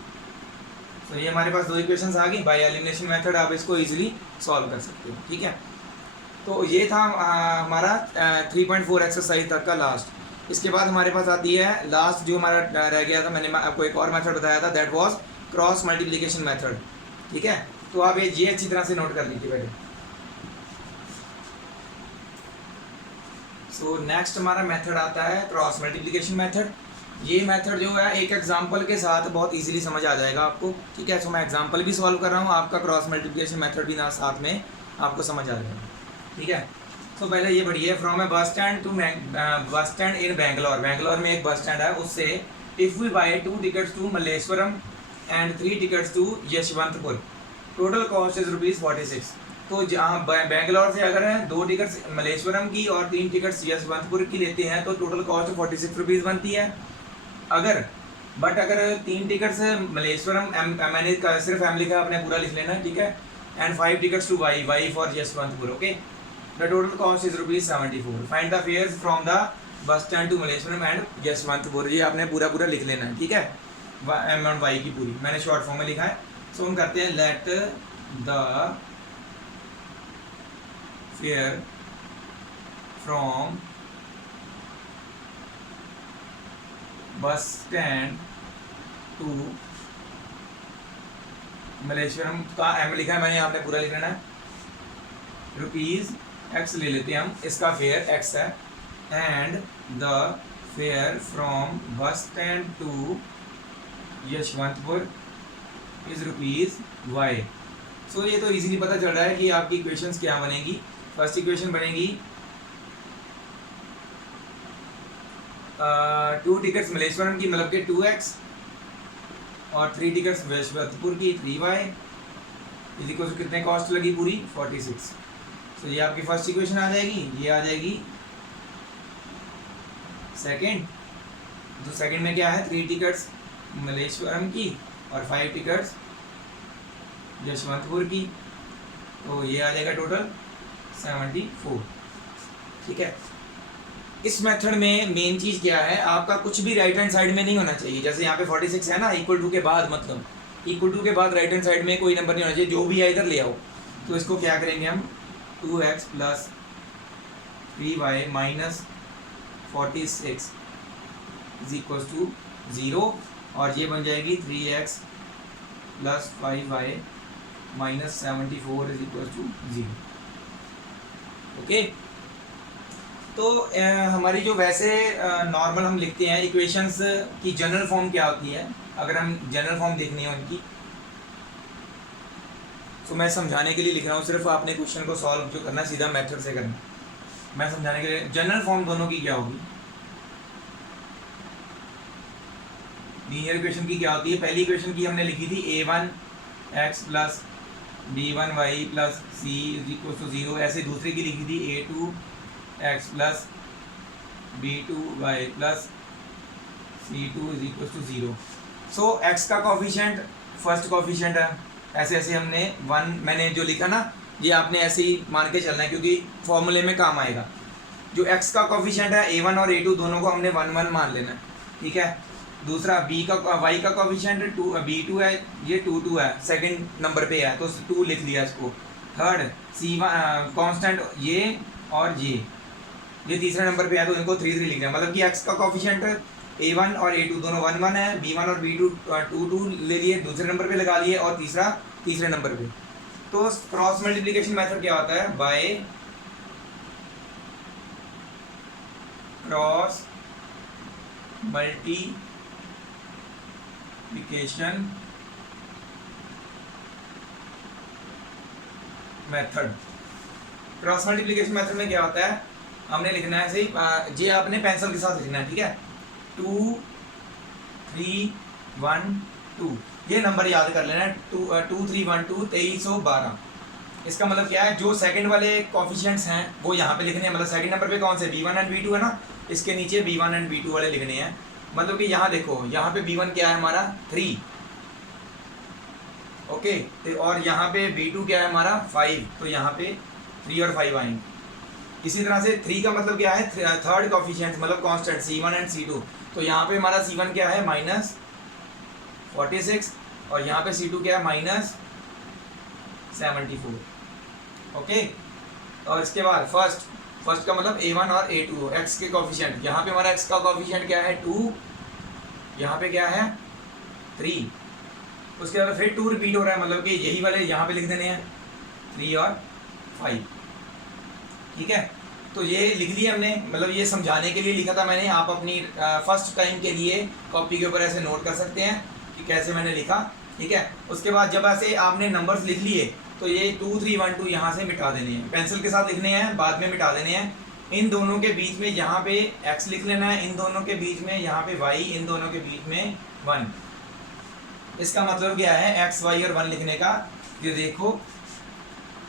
तो ये हमारे पास 2 इक्वेशंस आ गई। बाय एलिमिनेशन मेथड आप इसको इजीली सॉल्व कर सकते हो, ठीक है। तो ये था हमारा 3.4 एक्सरसाइज तक का लास्ट। इसके बाद हमारे पास आती है लास्ट जो हमारा रह गया था, मैंने आपको एक और मेथड बताया था, that was cross multiplication method, ठीक है। तो आप ये अच्छी तरह से नोट कर लीजिए पहले। सो नेक्स्ट हमारा मेथड आता है क्रॉस मल्टीप्लिकेशन मेथड। ये मेथड जो है एक एग्जांपल के साथ बहुत इजीली समझ आ जाएगा आपको, ठीक है। सो मैं एग्जांपल भी सॉल्व कर रहा हूँ, आपका क्रॉस मल्टीप्लिकेशन मेथड भी ना साथ में आपको समझ आ जाएगा, ठीक है। सो पहले ये बढ़िया है, from a bus stand to bus stand in Bangalore, Bangalore में एक बस स्टैंड है, उससे if we buy 2 tickets to Malleshwaram and 3 tickets to Yeshwantpur, total cost is ₹46। तो जहाँ बेंगलोर से अगर 2 टिकट्स मल्लेश्वरम की और 3 टिकट्स यशवंतपुर की लेते हैं तो टोटल कॉस्ट ₹46 बनती है। अगर 3 टिकट्स मल्लेश्वरम, मैंने सिर्फ फैमिली का अपने पूरा लिख लेना, ठीक है, and 5 tickets to y for Yeshwantpur, okay, the total cost is ₹74। Find the fares from the bus stand to Malleshwaram and Yeshwantpur. ये आपने पूरा लिख लेना है, ठीक है, अमाउंट वाई की पूरी मैंने शॉर्ट फॉर्म में लिखा है। सो हम करते हैं let the fare from bus stand to Malleshwaram का एम लिखा है मैंने, यहाँ पे पूरा लिख लेना है, ₹X ले लेते हैं हम, इसका फेयर X है, and the fare from bus stand to Yeshwantpur is ₹Y। So ये तो इजीली पता चल रहा है कि आपकी इक्वेशंस क्या बनेगी। फर्स्ट इक्वेशन बनेगी 2 टिकट्स मल्लेश्वरम की मतलब के 2x और 3 टिकट्स यशवंतपुर की 3y इज इक्वल टू कितने कॉस्ट लगी पूरी 46। तो ये आपकी फर्स्ट इक्वेशन आ जाएगी, ये आ जाएगी सेकंड। तो सेकंड में क्या है, 3 टिकट्स मल्लेश्वरम की और 5 टिकट्स यशवंतपुर की, तो ये आ जाएगा टोटल 74, ठीक है। इस मेथड में मेन चीज़ क्या है, आपका कुछ भी राइट हैंड साइड में नहीं होना चाहिए। जैसे यहाँ पे 46 है ना, इक्वल टू के बाद, मतलब इक्वल टू के बाद राइट हैंड साइड में कोई नंबर नहीं होना चाहिए, जो भी है इधर ले आओ। तो इसको क्या करेंगे हम, 2x plus 3y minus 46 is equal to 0, और ये बन जाएगी 3x plus 5y minus 74 is equal to 0, okay. तो हमारी जो वैसे नॉर्मल हम लिखते हैं इक्वेशंस की जनरल फॉर्म क्या होती है, अगर हम जनरल फॉर्म देखनी है उनकी, तो मैं समझाने के लिए लिख रहा हूँ, सिर्फ आपने क्वेश्चन को सॉल्व जो करना है सीधा मेथड से करना। मैं समझाने के लिए जनरल फॉर्म दोनों की क्या होगी, लीनियर इक्वेशन की क्या होती है। पहली इक्वेशन की हमने लिखी थी a1x plus b1y plus c is equal to 0। ऐसे दूसरे की लिखी थी a2x plus b2y plus c2 is equal to 0। So x का कोफिशिएंट फर्स्ट कोफिशिएंट है, ऐसे ऐसे हमने 1 मैंने जो लिखा ना, ये आपने ऐसे ही मान के चलना है क्योंकि फॉर्मूले में काम आएगा। जो x का कोफिशिएंट है a1 और a2 दोनों को हमने 1 1 मान लेना है, ठीक है। दूसरा y का कोफिशिएंट b2 है, ये 2 2 है, सेकंड नंबर पे है तो 2 लिख लिया इसको। थर्ड c1 कांस्टेंट ये और ये तीसरे नंबर पे है तो इनको 3 3 लिख दिया। मतलब कि x का कोफिशिएंट a1 और a2 दोनों 1 1 है, b1 और b2 2 2 ले लिए, दूसरे नंबर पे लगा लिए, और तीसरा तीसरे नंबर पे। तो क्रॉस मल्टीप्लिकेशन मेथड क्या होता है, by cross multiplication method. Cross multiplication method में क्या होता है, हमने लिखना है ऐसे ही, ये आपने पेंसिल के साथ लिखना है, ठीक है। 2 3 1 2 ये नंबर याद कर लेना है, 2 3 1 2 2312। इसका मतलब क्या है, जो सेकंड वाले कोफिशिएंट्स हैं वो यहाँ पे लिखने हैं। मतलब सेकंड नंबर पे कौन से b1 एंड b2 है ना, इसके नीचे b1 एंड b2 वाले लिखने हैं। मतलब कि यहाँ देखो, यहाँ पे b1 क्या है हमारा 3, ओके, और यहाँ पे b2 क्या है हमारा 5, तो यहाँ पे 3 और 5 आएंगे। इसी तरह से 3 का मतलब क्या है, थर्ड कोफिशिएंट मतलब कांस्टेंट c1 एंड c2, तो यहाँ पे हमारा c1 क्या है माइनस 46, और यहाँ पे c2 क्या है माइनस 74, ओके। और इसके बाद फर्स्ट का मतलब a1 और a2 x के कोफिशिएंट, यहाँ पे हमारा x का कोफिशिएंट क्या है 2, यहाँ पे क्या है 3, उसके बाद फिर 2 रिपीट हो रहा है, मतलब कि यही वाले यहाँ पे लिख देने हैं 3 और 5, ठीक है। तो ये लिख लिया हमने, मतलब ये समझाने के लिए लिखा था मैंने, आप अपनी फर्स्ट टाइम के लिए कॉपी के ऊपर ऐसे नोट कर सकते हैं कि कैसे मैंने लिखा, ठीक है। उसके बाद जब ऐसे आपने नंबर्स लिख लिए तो ये 2 3 1 2 यहाँ से मिटा देने हैं, पेंसिल के साथ लिखने हैं, बाद में मिटा देने हैं। इन दोनों के बीच में यहाँ पे x लिख लेना है, इन दोनों के बीच में यहाँ पे y, इन दोनों के बीच में 1। इसका मतलब क्या है x, y और 1 लिखने का, ये देखो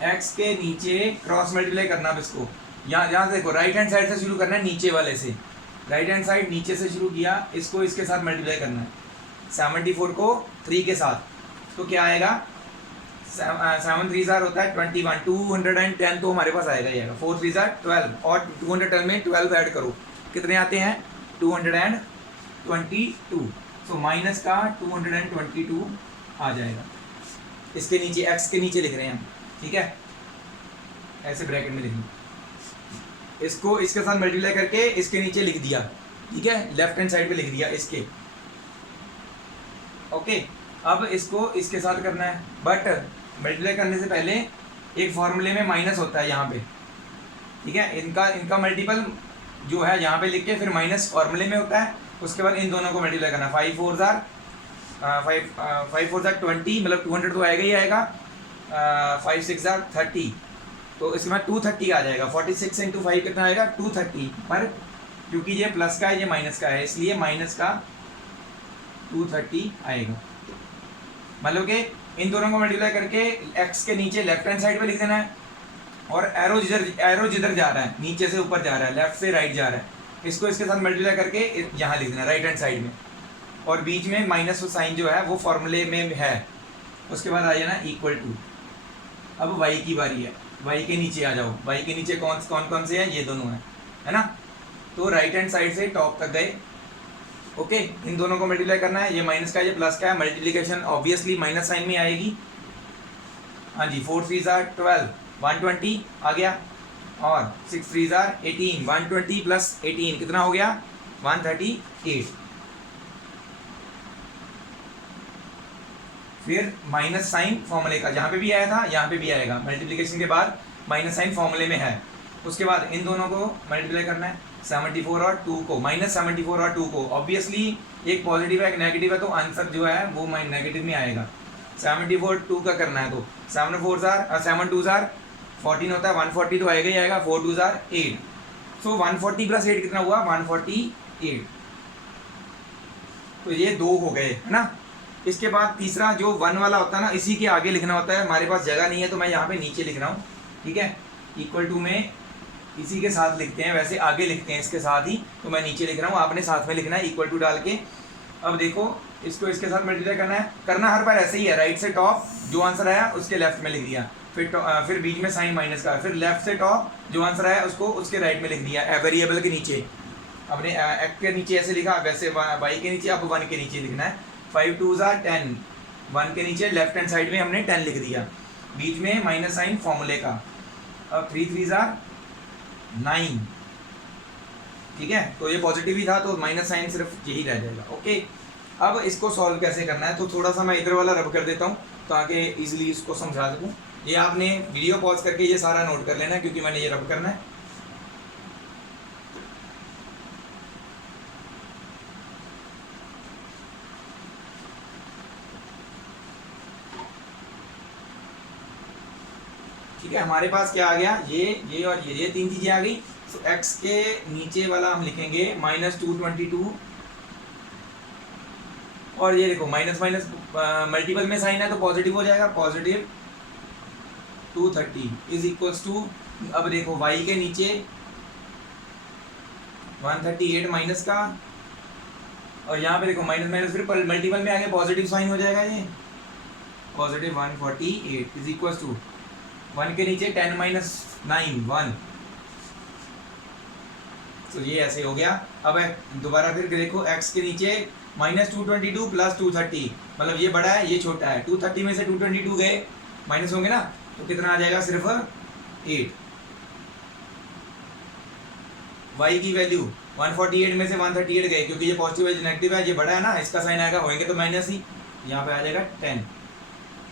x के नीचे क्रॉस मल्टीप्लाई करना है इसको, यहाँ से देखो राइट हैंड साइड से शुरू करना है, नीचे वाले से, राइट हैंड साइड नीचे से शुरू किया, इसको इसके साथ मल्टीप्लाई करना है 74 को 3 के साथ, तो क्या आएगा 7 3 होता है 21, 210 तो हमारे पास आएगा ही आएगा, 4 3 12 और 210 में 12 ऐड करो, कितने आते हैं 222, सो माइनस का 222 आ जाएगा। इसके नीचे x के नीचे लिख रहे हैं हम, ठीक है, ऐसे ब्रैकेट में लिखेंगे, इसको इसके साथ मल्टीप्लाई करके इसके नीचे लिख दिया, ठीक है, लेफ्ट हैंड साइड पे लिख दिया इसके, ओके। अब इसको इसके साथ करना है, बट मल्टीप्लाई करने से पहले एक फॉर्मूले में माइनस होता है यहाँ पे, ठीक है, इनका मल्टीपल जो है यहाँ पे लिख के फिर माइनस फॉर्मूले में होता है, उसके बाद इन दोनों को मल्टीप्लाई करना, 5 4 20, मतलब 200 तो आएगा ही आएगा, 5 6 30, तो इसके बाद 230 आ जाएगा, 46 × 5 कितना आएगा 230, पर क्योंकि ये प्लस का है ये माइनस का है, इसलिए माइनस का 230 आएगा। मतलब कि इन दोनों को मल्टीप्लाई करके x के नीचे लेफ्ट हैंड साइड पे लिख देना है, और एरो जिधर जा रहा है नीचे से ऊपर जा रहा है, लेफ्ट से राइट जा रहा है, इसको इसके साथ मल्टीप्लाई करके यहाँ लिख देना राइट हैंड साइड में, और बीच में माइनस साइन जो है वो फॉर्मूले में है, उसके बाद आ जाना इक्वल टू। अब y की बारी है, y के नीचे आ जाओ, y के नीचे कौन कौन से हैं, ये दोनों हैं, है ना, तो राइट हैंड साइड से टॉप तक गए, ओके। इन दोनों को मल्टीप्लाई करना है, ये माइनस का ये प्लस का है, मल्टीप्लिकेशन ऑब्वियसली माइनस साइन में आएगी, हाँ जी, 4 3 12 120 आ गया, और 6 3 18, 120 प्लस 18 कितना हो गया 138, फिर माइनस साइन फॉर्मूले का, जहाँ पे भी आया था यहाँ पे भी आएगा, मल्टीप्लिकेशन के बाद माइनस साइन फॉर्मूले में है, उसके बाद इन दोनों को मल्टीप्लाई करना है 74 और 2 को, -74 और 2 को, ऑब्वियसली एक पॉजिटिव है एक नेगेटिव है, तो आंसर जो है वो नेगेटिव में आएगा। 74 2 का करना है, तो 7 2 14 होता है, 140 तो आएगा ही आएगा, 4 2 8, सो 140 प्लस 8 कितना हुआ 148, तो ये 2 हो गए, है ना। इसके बाद तीसरा जो 1 वाला होता है ना, इसी के आगे लिखना होता है, हमारे पास जगह नहीं है तो मैं यहाँ पे नीचे लिख रहा हूँ, ठीक है, इक्वल टू में इसी के साथ लिखते हैं, वैसे आगे लिखते हैं इसके साथ ही, तो मैं नीचे लिख रहा हूँ, आपने साथ में लिखना है इक्वल टू डाल के। अब देखो इसको इसके साथ मल्टीप्लाई करना हर बार ऐसे ही है, राइट से टॉप जो आंसर आया उसके लेफ्ट में लिख दिया, फिर बीच में साइन माइनस का, फिर लेफ्ट से टॉप जो आंसर आया उसको उसके राइट में लिख दिया, वेरिएबल के नीचे, अपने एक्ट के नीचे ऐसे लिखा, वैसे वाई के नीचे अब 1 के नीचे लिखना है, 5 2 10, 1 के नीचे लेफ्ट हैंड साइड में हमने 10 लिख दिया, बीच में माइनस साइन फॉर्मूले का, अब 3 3 9, ठीक है, तो ये पॉजिटिव ही था तो माइनस साइन सिर्फ यही रह जाएगा, ओके। अब इसको सॉल्व कैसे करना है, तो थोड़ा सा मैं इधर वाला रब कर देता हूँ ताकि इजीली इसको समझा सकूँ। ये आपने वीडियो पॉज करके ये सारा नोट कर लेना है क्योंकि मैंने ये रब करना है। ठीक है, हमारे पास क्या आ गया, ये और ये 3 चीजें आ गई, तो x के नीचे वाला हम लिखेंगे -222, और ये देखो माइनस माइनस मल्टीपल में साइन है तो पॉजिटिव हो जाएगा, +230 इज इक्वल्स टू, अब देखो y के नीचे 138 माइनस का, और यहाँ पे देखो माइनस माइनस फिर मल्टीपल में आगे पॉजिटिव साइन हो जाएगा, ये पॉजिटिव 148 इज इक्वल्स टू 1 के नीचे 10 - 9 1, तो ये ऐसे हो गया। अब दोबारा फिर देखो x के नीचे -222 + 230, मतलब ये बड़ा है ये छोटा है, 230 में से 222 गए माइनस होंगे ना, तो कितना आ जाएगा सिर्फ 8। y की वैल्यू 148 में से 138 गए, क्योंकि ये पॉजिटिव है नेगेटिव है, ये बड़ा है ना, इसका साइन आएगा, होंगे तो माइनस ही, यहाँ पे आ जाएगा 10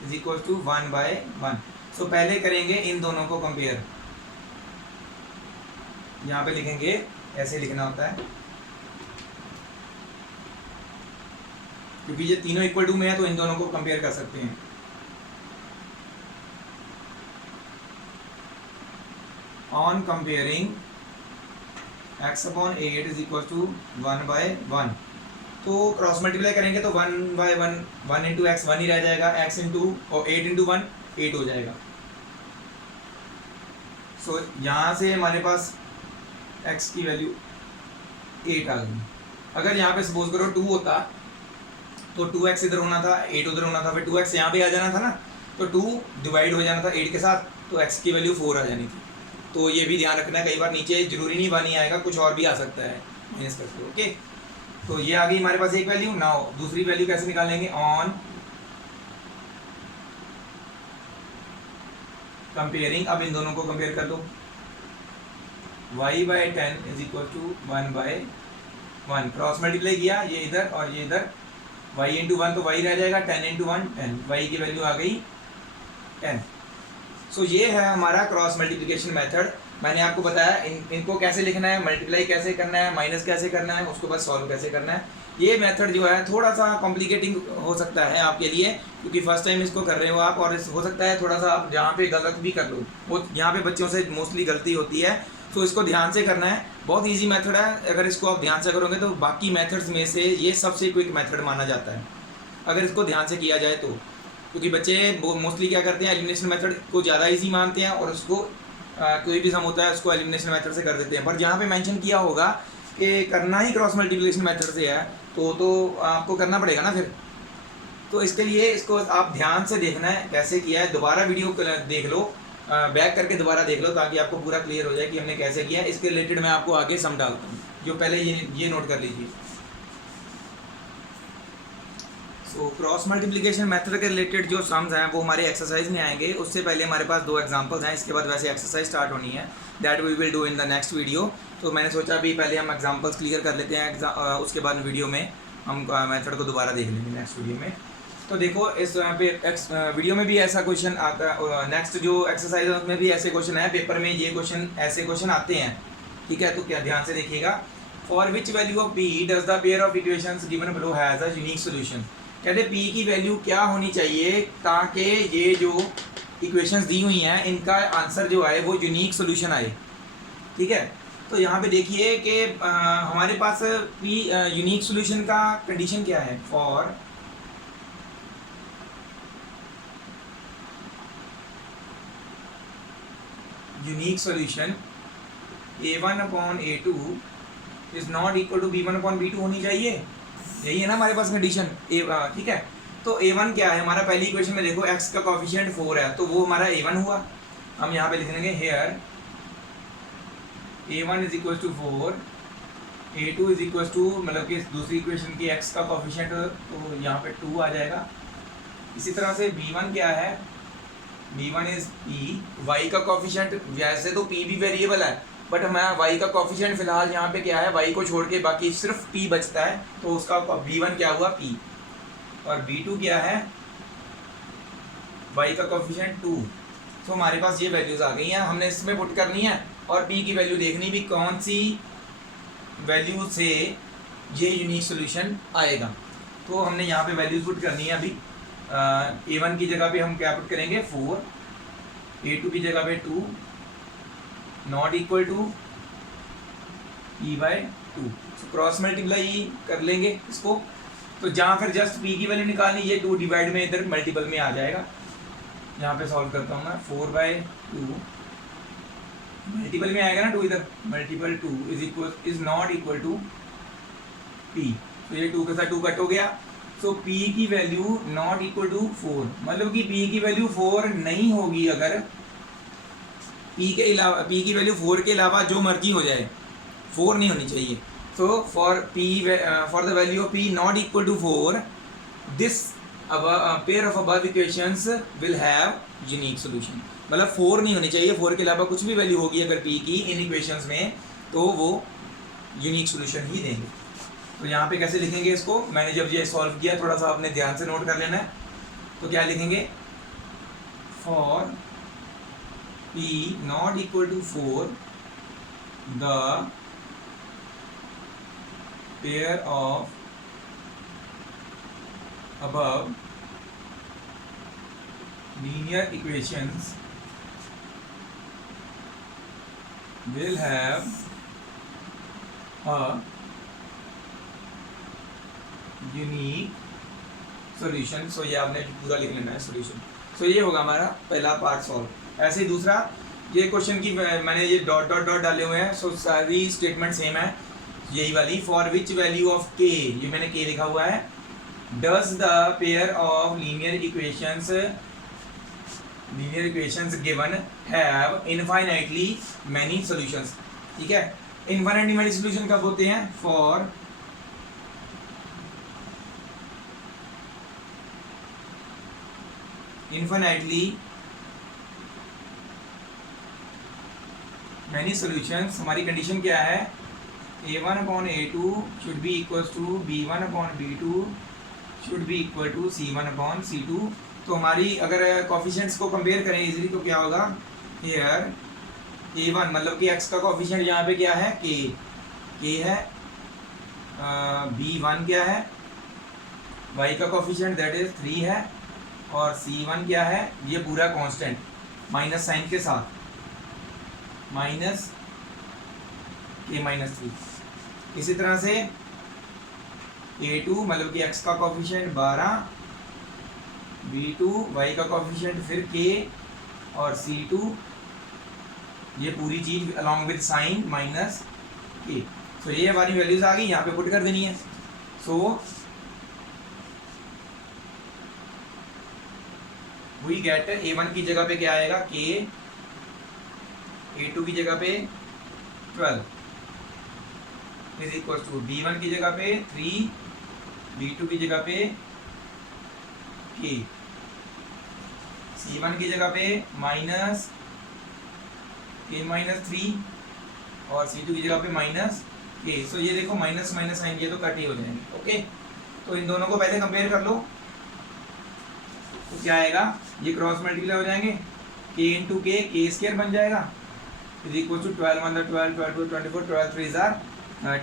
इज इक्वल टू 1/1। सो पहले करेंगे इन दोनों को कंपेयर। यहाँ पे लिखेंगे, ऐसे लिखना होता है क्योंकि ये तीनों इक्वल टू में है, तो इन दोनों को कंपेयर कर सकते हैं। On comparing x/8 is equal to 1/1। तो क्रॉस मल्टीप्लाई करेंगे तो 1/1, 1 इंटू एक्स 1 ही रह जाएगा, x इंटू और 8 इंटू 1 8 हो जाएगा। सो यहाँ से हमारे पास x की वैल्यू 8 आ गई। अगर यहाँ पे सपोज करो 2 होता तो 2x इधर होना था, 8 उधर होना था, फिर 2x यहाँ पे आ जाना था ना, तो 2 डिवाइड हो जाना था 8 के साथ, तो x की वैल्यू 4 आ जानी थी। तो ये भी ध्यान रखना है, कई बार नीचे जरूरी नहीं 1 ही आएगा, कुछ और भी आ सकता है माइनस करके। ओके, तो ये आ गई हमारे पास एक वैल्यू। नाउ दूसरी वैल्यू कैसे निकालेंगे? ऑन कंपेयरिंग, अब इन दोनों को कंपेयर कर दो। y/10 is equal to 1/1। Cross multiply किया, ये इधर और ये इधर, y इंटू 1 तो y रह जाएगा, 10 इंटू 1 10, y की वैल्यू आ गई 10। सो ये है हमारा क्रॉस मल्टीप्लिकेशन मेथड। मैंने आपको बताया इनको कैसे लिखना है, मल्टीप्लाई कैसे करना है, माइनस कैसे करना है, उसको बस सॉल्व कैसे करना है। ये मेथड जो है थोड़ा सा कॉम्प्लिकेटिंग हो सकता है आपके लिए, क्योंकि फर्स्ट टाइम इसको कर रहे हो आप, और हो सकता है थोड़ा सा आप जहाँ पे गलत भी कर लो, वो यहाँ पे बच्चों से मोस्टली गलती होती है। तो इसको ध्यान से करना है, बहुत इजी मेथड है। अगर इसको आप ध्यान से करोगे तो बाकी मेथड्स में से ये सबसे क्विक मेथड माना जाता है, अगर इसको ध्यान से किया जाए तो। क्योंकि बच्चे मोस्टली क्या करते हैं, एलिमिनेशन मेथड को ज़्यादा इजी मानते हैं और उसको कोई भी सम होता है उसको एलिमिनेशन मेथड से कर देते हैं। पर जहाँ पे मेंशन किया होगा कि करना ही क्रॉस मल्टीप्लिकेशन मेथड से है, तो आपको करना पड़ेगा ना फिर। तो इसके लिए इसको आप ध्यान से देखना है कैसे किया है। दोबारा वीडियो देख लो, बैक करके दोबारा देख लो, ताकि आपको पूरा क्लियर हो जाए कि हमने कैसे किया है। इसके रिलेटेड मैं आपको आगे सम डालता हूँ, जो पहले ये नोट कर लीजिए। सो क्रॉस मल्टीप्लिकेशन मेथड के रिलेटेड जो सम्स हैं वो हमारे एक्सरसाइज में आएंगे। उससे पहले हमारे पास 2 एग्जांपल्स हैं, इसके बाद वैसे एक्सरसाइज स्टार्ट होनी है, that we will do in the next video. तो मैंने सोचा अभी पहले हम एग्जांपल्स क्लियर कर लेते हैं, उसके बाद वीडियो में हम मेथड को दोबारा देख लेंगे नेक्स्ट वीडियो में। तो देखो इस पे वीडियो में भी ऐसा क्वेश्चन आता, नेक्स्ट जो एक्सरसाइज है उसमें भी ऐसे क्वेश्चन है, पेपर में ये क्वेश्चन ऐसे क्वेश्चन आते हैं, ठीक है। तो क्या ध्यान से देखिएगा। For which value of p does the pair of equations given below has a unique solution. कहते p की वैल्यू क्या होनी चाहिए ताकि ये जो इक्वेशंस दी हुई हैं इनका आंसर जो आए वो यूनिक सॉल्यूशन आए, ठीक है। तो यहाँ पे देखिए कि हमारे पास p यूनिक सॉल्यूशन का कंडीशन क्या है। For unique solution a1/a2 is not equal to b1/b2 होनी चाहिए, यही है ना हमारे पास कंडीशन, ठीक है। तो a1 क्या है हमारा, पहली इक्वेशन में देखो x का कोफिशिएंट 4 है, तो वो हमारा a1 हुआ। हम यहाँ पे लिख देंगे here a1 is equal to 4, a2 is equal to, मतलब कि दूसरी इक्वेशन की x का कोफिशिएंट तो यहाँ पे 2 आ जाएगा। इसी तरह से b1 क्या है, b1 इज p, y का कोफिशिएंट, वैसे तो p भी वेरिएबल है बट हमारा y का कोफिशिएंट फिलहाल यहाँ पे क्या है, y को छोड़ के बाकी सिर्फ p बचता है, तो उसका b1 क्या हुआ p, और b2 क्या है, y का कोफिशिएंट 2। तो हमारे पास ये वैल्यूज आ गई हैं, हमने इसमें पुट करनी है और p की वैल्यू देखनी भी कौन सी वैल्यू से ये यूनिक सॉल्यूशन आएगा। तो हमने यहाँ पे वैल्यूज पुट करनी है। अभी a1 की जगह पे हम क्या पुट करेंगे 4, a2 की जगह पे 2, not equal to p/2। Cross multiply कर लेंगे इसको, तो जहाँ फिर जस्ट p की वैल्यू निकालनी, ये 2 डिवाइड में इधर मल्टीपल में आ जाएगा। यहाँ पे सॉल्व करता हूँ मैं, 4/2 मल्टीपल में आएगा ना 2 इधर, multiple 2 is not equal to p। तो ये 2 के साथ 2 कट हो गया। सो p की वैल्यू नॉट इक्वल टू 4, मतलब कि p की वैल्यू 4 नहीं होगी। अगर p के अलावा, p की वैल्यू 4 के अलावा जो मर्जी हो जाए, 4 नहीं होनी चाहिए। So for the value of p not equal to 4, this pair of above equations will have unique solution. मतलब 4 नहीं होनी चाहिए, 4 के अलावा कुछ भी वैल्यू होगी अगर p की इन इक्वेशंस में, तो वो यूनिक सॉल्यूशन ही देंगे। तो यहाँ पे कैसे लिखेंगे इसको, मैंने जब ये सॉल्व किया थोड़ा सा आपने ध्यान से नोट कर लेना है। तो क्या लिखेंगे, for p not equal to 4 the pair of above linear equations will have a unique solution। So ये आपने पूरा लिख लेना है सॉल्यूशन। सो ये होगा हमारा पहला पार्ट सॉल्व। ऐसे ही दूसरा, ये क्वेश्चन की मैंने ये डॉट डॉट डॉट डाले हुए हैं। सो सारी स्टेटमेंट सेम है, यही वाली। For which value of k, ये मैंने k लिखा हुआ है। Does the pair of linear equations given have infinitely many solutions? ठीक है, infinitely many solution कब होते हैं, for infinitely many solutions। हमारी कंडीशन क्या है, a1 upon a2 should be equals to b1 upon b2 should be equal to c1 upon c2। तो हमारी अगर कॉफिशिएंट्स को कंपेयर करें इजीली तो क्या होगा, हियर a1 मतलब कि x का कॉफिशिएंट यहाँ पे क्या है, k है, b1 क्या है, y का कॉफिशिएंट दैट इज 3 है, और c1 क्या है, ये पूरा कांस्टेंट माइनस साइन के साथ, माइनस k-3। इसी तरह से a2 मतलब कि x का कॉफिशिएंट 12, b2 y का कॉफिशिएंट फिर k, और c2 ये पूरी चीज along with sign minus k। So ये हमारी वैल्यूज आ गई, यहाँ पे पुट कर देनी है। सो वी गेट a1 की जगह पे क्या आएगा, k, a2 की जगह पे 12 इज इक्वल टू b1 की जगह पे 3, b2 की जगह पे k, c1 की जगह पे माइनस k-3, और c2 की जगह पे माइनस k। सो ये देखो माइनस माइनस साइन ये तो कट ही हो जाएंगे। ओके, तो इन दोनों को पहले कंपेयर कर लो, तो क्या आएगा, ये क्रॉस मल्टीप्लाई हो जाएंगे, k इंटू k स्क्वायर बन जाएगा, is equal to 12 1 12 12 2 24 12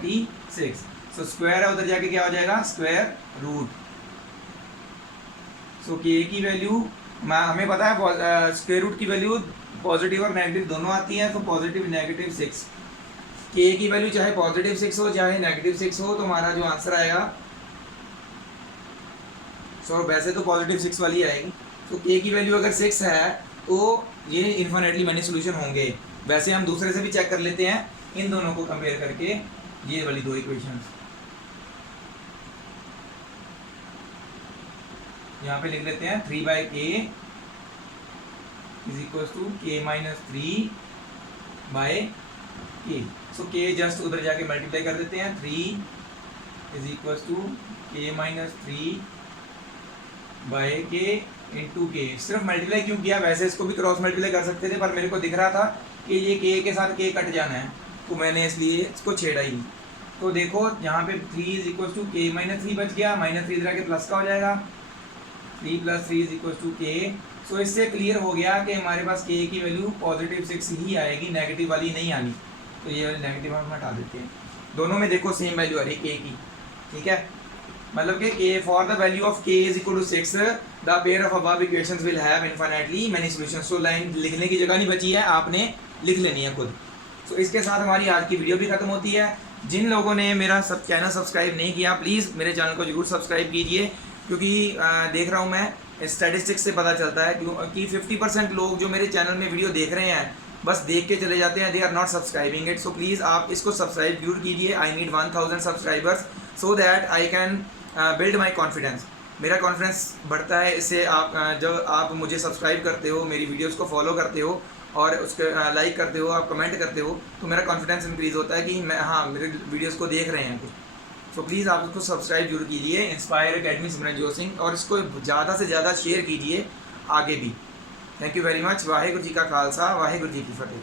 3 36। So square है, उधर जाके क्या हो जाएगा, स्क्वायर रूट। सो k की वैल्यू हमें पता है स्क्वायर रूट की वैल्यू पॉजिटिव और नेगेटिव दोनों आती है, तो पॉजिटिव नेगेटिव 6। k की वैल्यू चाहे पॉजिटिव 6 हो चाहे नेगेटिव 6 हो, तो हमारा जो आंसर आएगा, सो वैसे तो पॉजिटिव 6 वाली आएगी। तो k की वैल्यू अगर 6 है तो ये इन्फिनिटली मैनी सोल्यूशन होंगे। वैसे हम दूसरे से भी चेक कर लेते हैं, इन दोनों को कंपेयर करके, ये वाली दो इक्वेशंस यहाँ पे लिख लेते हैं। 3/k is equal to k-3/k। So k just उधर जाके मल्टीप्लाई कर देते हैं, 3 is equal to k-3/k into k। सिर्फ मल्टीप्लाई क्यों किया, वैसे इसको भी क्रॉस मल्टीप्लाई कर सकते थे, पर मेरे को दिख रहा था कि ये k के साथ k कट जाना है, तो मैंने इसलिए इसको छेड़ा ही नहीं। तो देखो यहाँ पे 3 इज इक्वल टू k-3 बच गया, -3 इधर के प्लस का हो जाएगा, 3 + 3 इज इक्वल टू k। सो इससे क्लियर हो गया कि हमारे पास k की वैल्यू पॉजिटिव 6 ही आएगी, नेगेटिव वाली नहीं आनी। तो ये वाली नेगेटिव हम हटा देते हैं, दोनों में देखो सेम वैल्यू आ रही k की। ठीक है, मतलब कि k for the value of k is equal to 6 the pair of above equations will have infinitely many solutions. So line लिखने की जगह नहीं बची है, आपने लिख लेनी है खुद। सो इसके साथ हमारी आज की वीडियो भी खत्म होती है। जिन लोगों ने मेरा चैनल सब्सक्राइब नहीं किया, प्लीज़ मेरे चैनल को जरूर सब्सक्राइब कीजिए, क्योंकि देख रहा हूँ मैं स्टैटिस्टिक्स से पता चलता है कि 50% लोग जो मेरे चैनल में वीडियो देख रहे हैं बस देख के चले जाते हैं, they are not subscribing it. So please आप इसको सब्सक्राइब जरूर कीजिए। I need 1000 subscribers so that I can build my confidence. मेरा कॉन्फिडेंस बढ़ता है इससे। आप जब आप मुझे सब्सक्राइब करते हो, मेरी वीडियोज़ को फॉलो करते हो और उसके लाइक करते हो, आप कमेंट करते हो, तो मेरा कॉन्फिडेंस इंक्रीज़ होता है कि मैं हाँ मेरे वीडियोज़ को देख रहे हैं कुछ। सो प्लीज़ आप इसको सब्सक्राइब जरूर कीजिए, इंस्पायर अकेडमी सिमरनजोत सिंह, और इसको ज़्यादा से ज़्यादा शेयर कीजिए आगे भी। Thank you very much. Waheguru ji का खालसा, वाहेगुरु जी की फतेह।